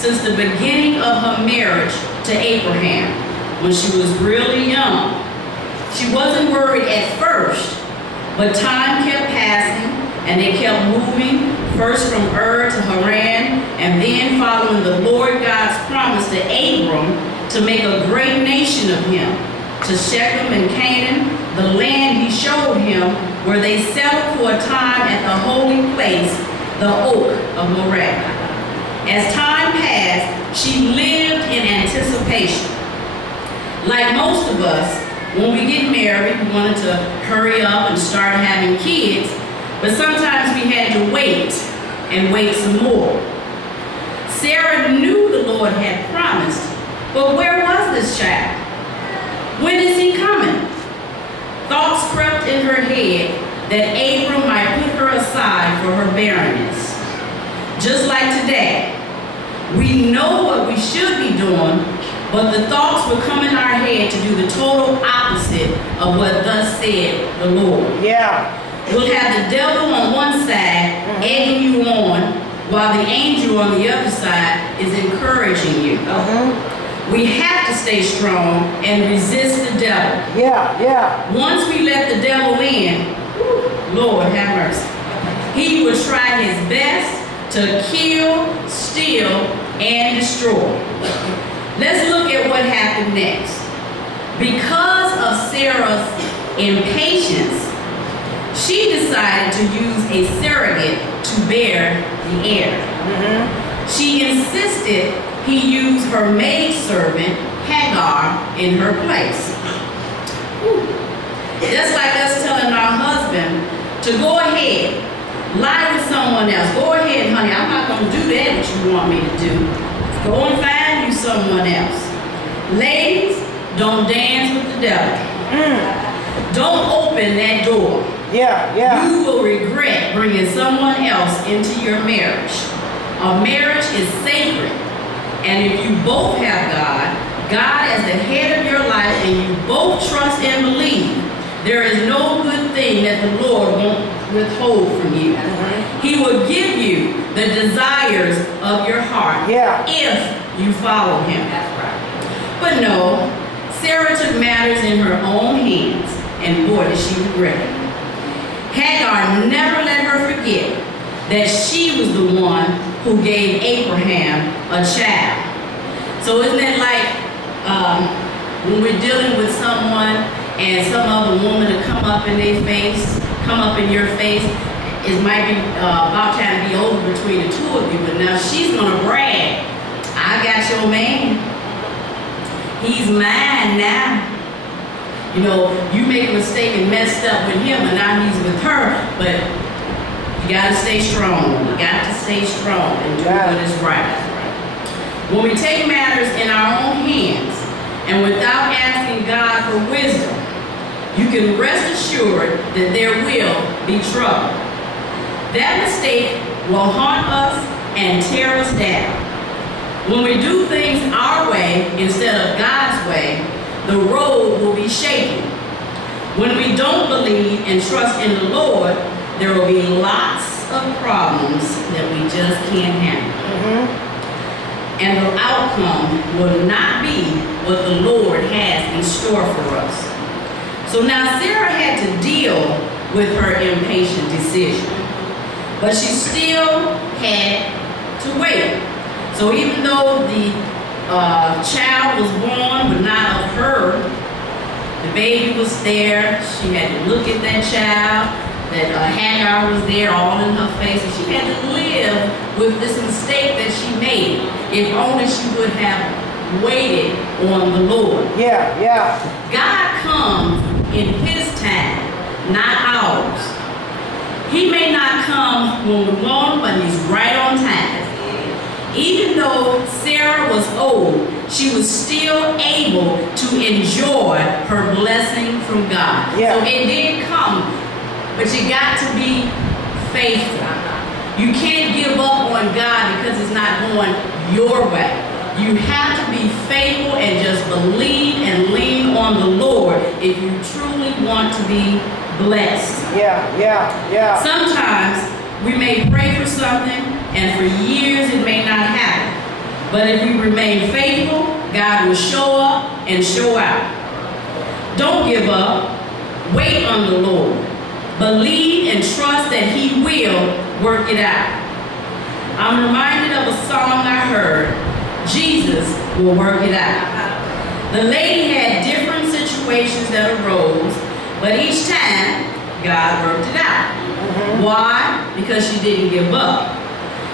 since the beginning of her marriage to Abraham, when she was really young. She wasn't worried at first, but time kept passing, and they kept moving, first from Ur to Haran, and then following the Lord God's promise to Abram to make a great nation of him, to Shechem and Canaan, the land he showed him, where they settled for a time at the holy place, the oak of Moreh. As time passed, she lived in anticipation. Like most of us, when we get married, we wanted to hurry up and start having kids, but sometimes we had to wait and wait some more. Sarah knew the Lord had promised, but where was this child? When is he coming? Thoughts crept in her head that Abram might put her aside for her barrenness. Just like today, we know what we should be doing, but the thoughts will come in our head to do the total opposite of what thus said the Lord. Yeah. We'll have the devil on one side, egging you on, while the angel on the other side is encouraging you. We have to stay strong and resist the devil. Yeah. Once we let the devil in, Lord have mercy, he will try his best to kill, steal, and destroy. Let's look at what happened next. Because of Sarah's impatience, she decided to use a surrogate to bear the heir. She insisted he use her maidservant, Hagar, in her place. Just like us telling our husband to go ahead, lie with someone else. Go ahead, honey, I'm not going to do that what you want me to do. Go and find you someone else. Ladies, don't dance with the devil. Don't open that door. Yeah. You will regret bringing someone else into your marriage. A marriage is sacred. And if you both have God as the head of your life, and you both trust and believe, there is no good thing that the Lord won't withhold from you. He will give you the desires of your heart if you follow him. But no, Sarah took matters in her own hands, and boy, did she regret it. Hagar never let her forget that she was the one who gave Abraham a child. So isn't it like when we're dealing with someone and some other woman to come up in their face, come up in your face, it might be about time to be over between the two of you, but now she's gonna brag. I got your man. He's mine now. You know, you make a mistake and messed up with him, and now he's with her, but you gotta stay strong. You got to stay strong and do what is right. When we take matters in our own hands and without asking God for wisdom, you can rest assured that there will be trouble. That mistake will haunt us and tear us down. When we do things our way instead of God's way, the road will be shaky. When we don't believe and trust in the Lord, there will be lots of problems that we just can't handle. And the outcome will not be what the Lord has in store for us. So now Sarah had to deal with her impatient decision, but she still had to wait. So even though the child was born, but not of her, the baby was there, she had to look at that child, that Hagar was there all in her face, and she had to live with this mistake that she made. If only she would have waited on the Lord. God comes in his time, not ours. He may not come when we want him, but he's right on time. Even though Sarah was old, she was still able to enjoy her blessing from God. So it did come, but you got to be faithful. You can't give up on God because it's not going your way. You have to be faithful and just believe and lean on the Lord if you truly want to be blessed. Sometimes we may pray for something and for years it may not happen. But if we remain faithful, God will show up and show out. Don't give up. Wait on the Lord. Believe and trust that He will work it out. I'm reminded of a song I heard, Jesus will work it out. The lady had different situations that arose, but each time, God worked it out. Why? Because she didn't give up.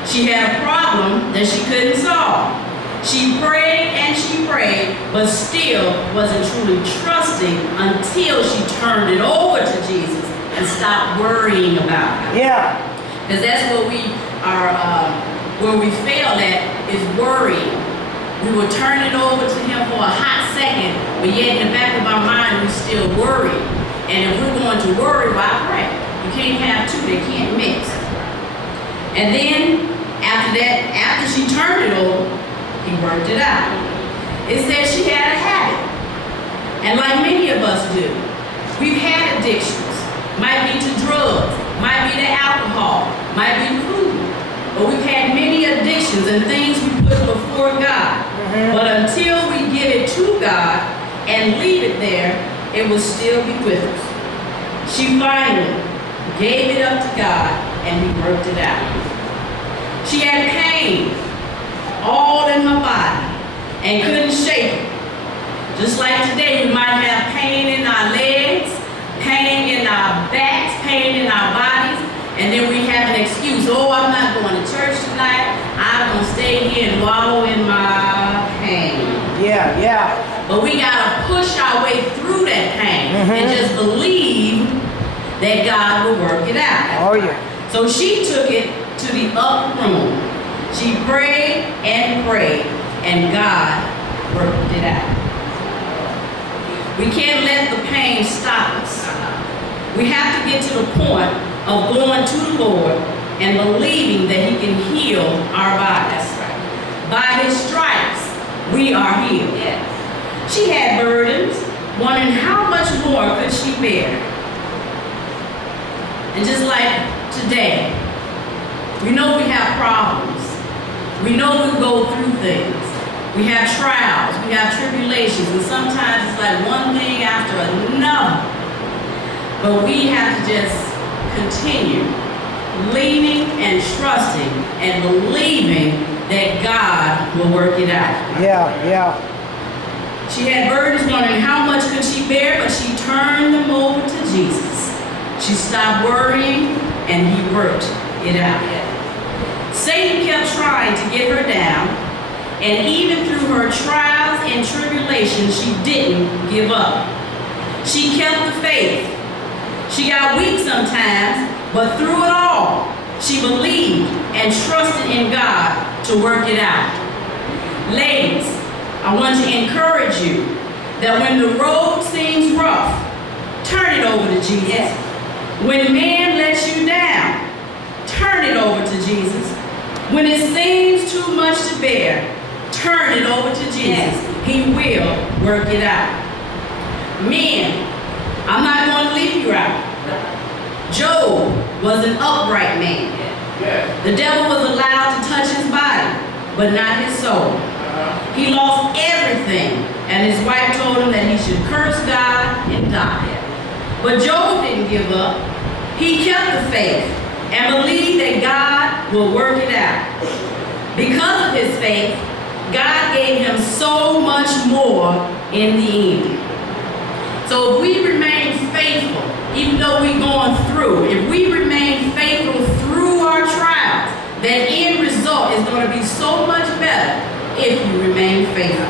She had a problem that she couldn't solve. She prayed and she prayed, but still wasn't truly trusting until she turned it over to Jesus and stopped worrying about it. Yeah. Because that's what we are, where we fail at is worrying. We will turn it over to Him for a hot second, but yet in the back of our mind we still worry. And if we're going to worry, why pray? You can't have two, they can't mix. And then after that, after she turned it over, He worked it out. It says she had a habit. And like many of us do, we've had addictions. Might be to drugs, might be to alcohol, might be to food. But we've had many addictions and things we put before God. But until we give it to God and leave it there, it will still be with us. She finally gave it up to God and He worked it out. She had pain all in her body and couldn't shake it. Just like today, we might have pain in our legs, pain in our backs, pain in our bodies, and then we have an excuse. Oh, I'm not going to church tonight. I'm going to stay here and wallow in my pain. Yeah, yeah. But we got to push our way through that pain and just believe that God will work it out. Oh, yeah. So she took it to the upper room. She prayed and prayed, and God worked it out. We can't let the pain stop us. We have to get to the point of going to the Lord and believing that He can heal our bodies. By His stripes, we are healed. She had burdens, wondering how much more could she bear. And just like today, we know we have problems. We know we go through things. We have trials, we have tribulations, and sometimes it's like one thing after another. But we have to just continue leaning and trusting and believing that God will work it out. Yeah, yeah. She had burdens wondering how much could she bear, but she turned them over to Jesus. She stopped worrying and He worked it out. Satan kept trying to get her down, and even through her trials and tribulations, she didn't give up. She kept the faith. She got weak sometimes, but through it all, she believed and trusted in God to work it out. Ladies, I want to encourage you that when the road seems rough, turn it over to Jesus. When man lets you down, turn it over to Jesus. When it seems too much to bear, turn it over to Jesus. He will work it out. Men, I'm not going to leave you out. Job was an upright man. The devil was allowed to touch his body, but not his soul. He lost everything, and his wife told him that he should curse God and die. But Job didn't give up. He kept the faith and believed that God will work it out. Because of his faith, God gave him so much more in the end. So if we remain faithful, even though we're going through, if we remain faithful through our trials, that end result is going to be so much better if you remain faithful.